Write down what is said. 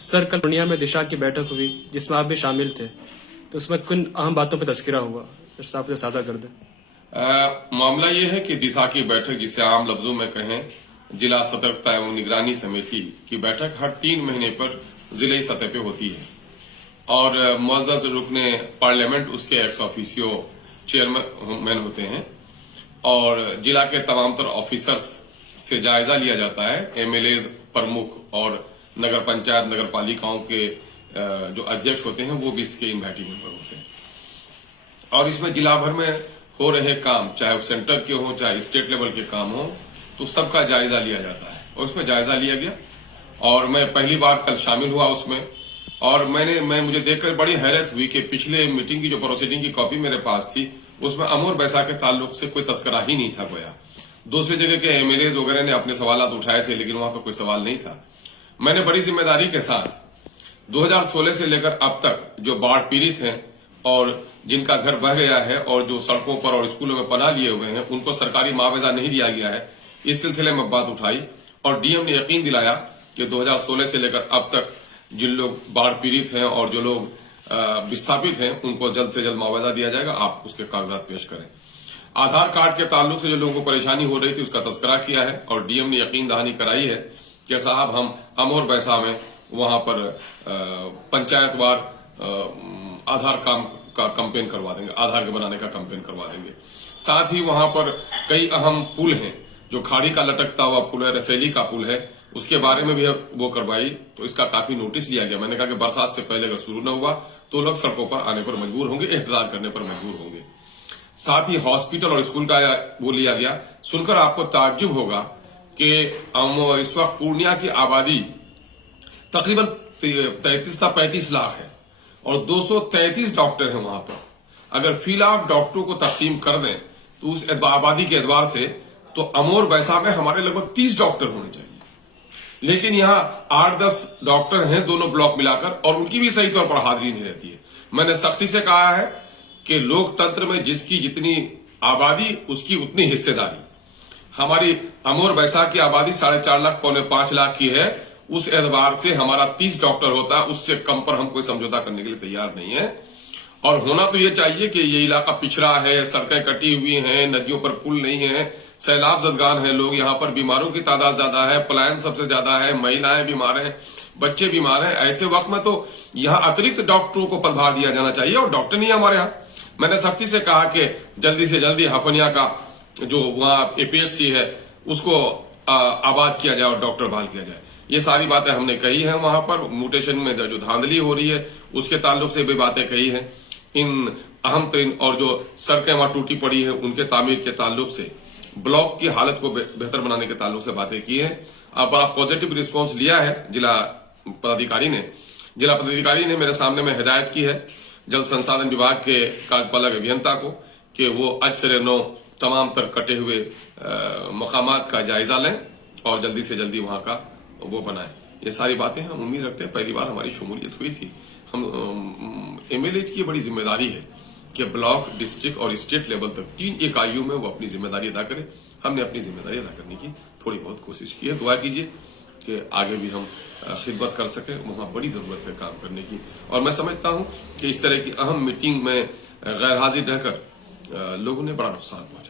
Sir, कल पूर्णिया में दिशा की बैठक हुई जिसमें आप भी शामिल थे, तो उसमें किन अहम बातों पर तस्करा हुआ, सर आप साझा कर दें। मामला ये है कि दिशा की बैठक, जिसे आम लफ्जों में कहें जिला सतर्कता एवं निगरानी समिति की बैठक, हर 3 महीने पर जिले सतह पे होती है और मुअज़्ज़ज़ रुकने पार्लियामेंट उसके एक्स ऑफिसियो चेयरमैन होते हैं और जिला के तमाम तर ऑफिसर्स से जायजा लिया जाता है। एमएलए प्रमुख और नगर पंचायत नगर पालिकाओं के जो अध्यक्ष होते हैं वो भी इसके इन्वाइटिंग मेंबर होते हैं और इसमें जिला भर में हो रहे काम, चाहे वो सेंटर के हो चाहे स्टेट लेवल के काम हो, तो सबका जायजा लिया जाता है और उसमें जायजा लिया गया और मैं पहली बार कल शामिल हुआ उसमें। और मुझे देखकर बड़ी हैरत हुई कि पिछले मीटिंग की जो प्रोसीडिंग की कॉपी मेरे पास थी उसमें अमर बैसा के ताल्लुक से कोई तस्करा ही नहीं था गोया। दूसरी जगह के एमएलए वगैरह ने अपने सवाल उठाए थे लेकिन वहां पर कोई सवाल नहीं था। मैंने बड़ी जिम्मेदारी के साथ 2016 से लेकर अब तक जो बाढ़ पीड़ित हैं और जिनका घर बह गया है और जो सड़कों पर और स्कूलों में पनाह लिए हुए हैं उनको सरकारी मुआवजा नहीं दिया गया है, इस सिलसिले में बात उठाई और डीएम ने यकीन दिलाया कि 2016 से लेकर अब तक जिन लोग बाढ़ पीड़ित हैं और जो लोग विस्थापित हैं उनको जल्द से जल्द मुआवजा दिया जाएगा। आप उसके कागजात पेश करें। आधार कार्ड के ताल्लुक से जो लोगों को परेशानी हो रही थी उसका तस्करा किया है और डीएम ने यकीन दहानी कराई है कि साहब हम अमोर बैसा में वहां पर पंचायतवार आधार काम का कैंपेन करवा देंगे, आधार के बनाने का कैंपेन करवा देंगे। साथ ही वहां पर कई अहम पुल हैं, जो खाड़ी का लटकता हुआ पुल है, रसैली का पुल है, उसके बारे में भी वो करवाई तो इसका काफी नोटिस लिया गया। मैंने कहा कि बरसात से पहले अगर शुरू न हुआ तो लोग सड़कों पर आने पर मजबूर होंगे, इंतजार करने पर मजबूर होंगे। साथ ही हॉस्पिटल और स्कूल का वो लिया गया। सुनकर आपको ताज्जुब होगा कि इस वक्त पूर्णिया की आबादी तकरीबन 35 लाख है और 233 डॉक्टर हैं वहां पर। अगर फिलहाल डॉक्टरों को तकसीम कर दें तो उस आबादी के एतबार से तो अमोर बैसा में हमारे लगभग 30 डॉक्टर होने चाहिए, लेकिन यहाँ 8-10 डॉक्टर हैं दोनों ब्लॉक मिलाकर और उनकी भी सही तौर पर हाजिरी नहीं रहती है। मैंने सख्ती से कहा है कि लोकतंत्र में जिसकी जितनी आबादी उसकी उतनी हिस्सेदारी। हमारी अमोर बैसा की आबादी 4.5 लाख 4.5 लाख की है, उस एतबार से हमारा 30 डॉक्टर होता है, उससे कम पर हम कोई समझौता करने के लिए तैयार नहीं है। और होना तो ये चाहिए कि ये इलाका पिछड़ा है, सड़कें कटी हुई हैं, नदियों पर पुल नहीं है, सैलाब जदगान है लोग, यहाँ पर बीमारों की तादाद ज्यादा है, पलायन सबसे ज्यादा है, महिलाएं बीमार हैं, बच्चे बीमार हैं। ऐसे वक्त में तो यहाँ अतिरिक्त डॉक्टरों को पदभार दिया जाना चाहिए और डॉक्टर नहीं है हमारे यहाँ। मैंने सख्ती से कहा कि जल्दी से जल्दी हपनिया का जो वहां एपीएससी है उसको आबाद किया जाए और डॉक्टर बहाल किया जाए। ये सारी बातें हमने कही है। वहां पर म्यूटेशन में जो धांधली हो रही है उसके ताल्लुक से भी बातें कही हैं। इन अहम तरीन और जो सड़कें वहां टूटी पड़ी है उनके तामीर के ताल्लुक से, ब्लॉक की हालत को बेहतर बनाने के ताल्लुक से बातें की है। अब बड़ा पॉजिटिव रिस्पॉन्स लिया है जिला पदाधिकारी ने मेरे सामने में हिदायत की है जल संसाधन विभाग के कार्यपालक अभियंता को कि वो आज से 9 तमाम तर कटे हुए मकामात का जायजा लें और जल्दी से जल्दी वहां का वो बनाएं। ये सारी बातें हम उम्मीद रखते हैं। पहली बार हमारी शमूलियत हुई थी। हम एमएलए की बड़ी जिम्मेदारी है कि ब्लॉक, डिस्ट्रिक्ट और स्टेट लेवल तक 3 इकाइयों में वो अपनी जिम्मेदारी अदा करें। हमने अपनी जिम्मेदारी अदा करने की थोड़ी बहुत कोशिश की है। दुआ कीजिए कि आगे भी हम खिदमत कर सके, वहां बड़ी जरूरत है काम करने की। और मैं समझता हूं कि इस तरह की अहम मीटिंग में गैर हाजिर रहकर लोगों ने बड़ा नुकसान पहुंचा।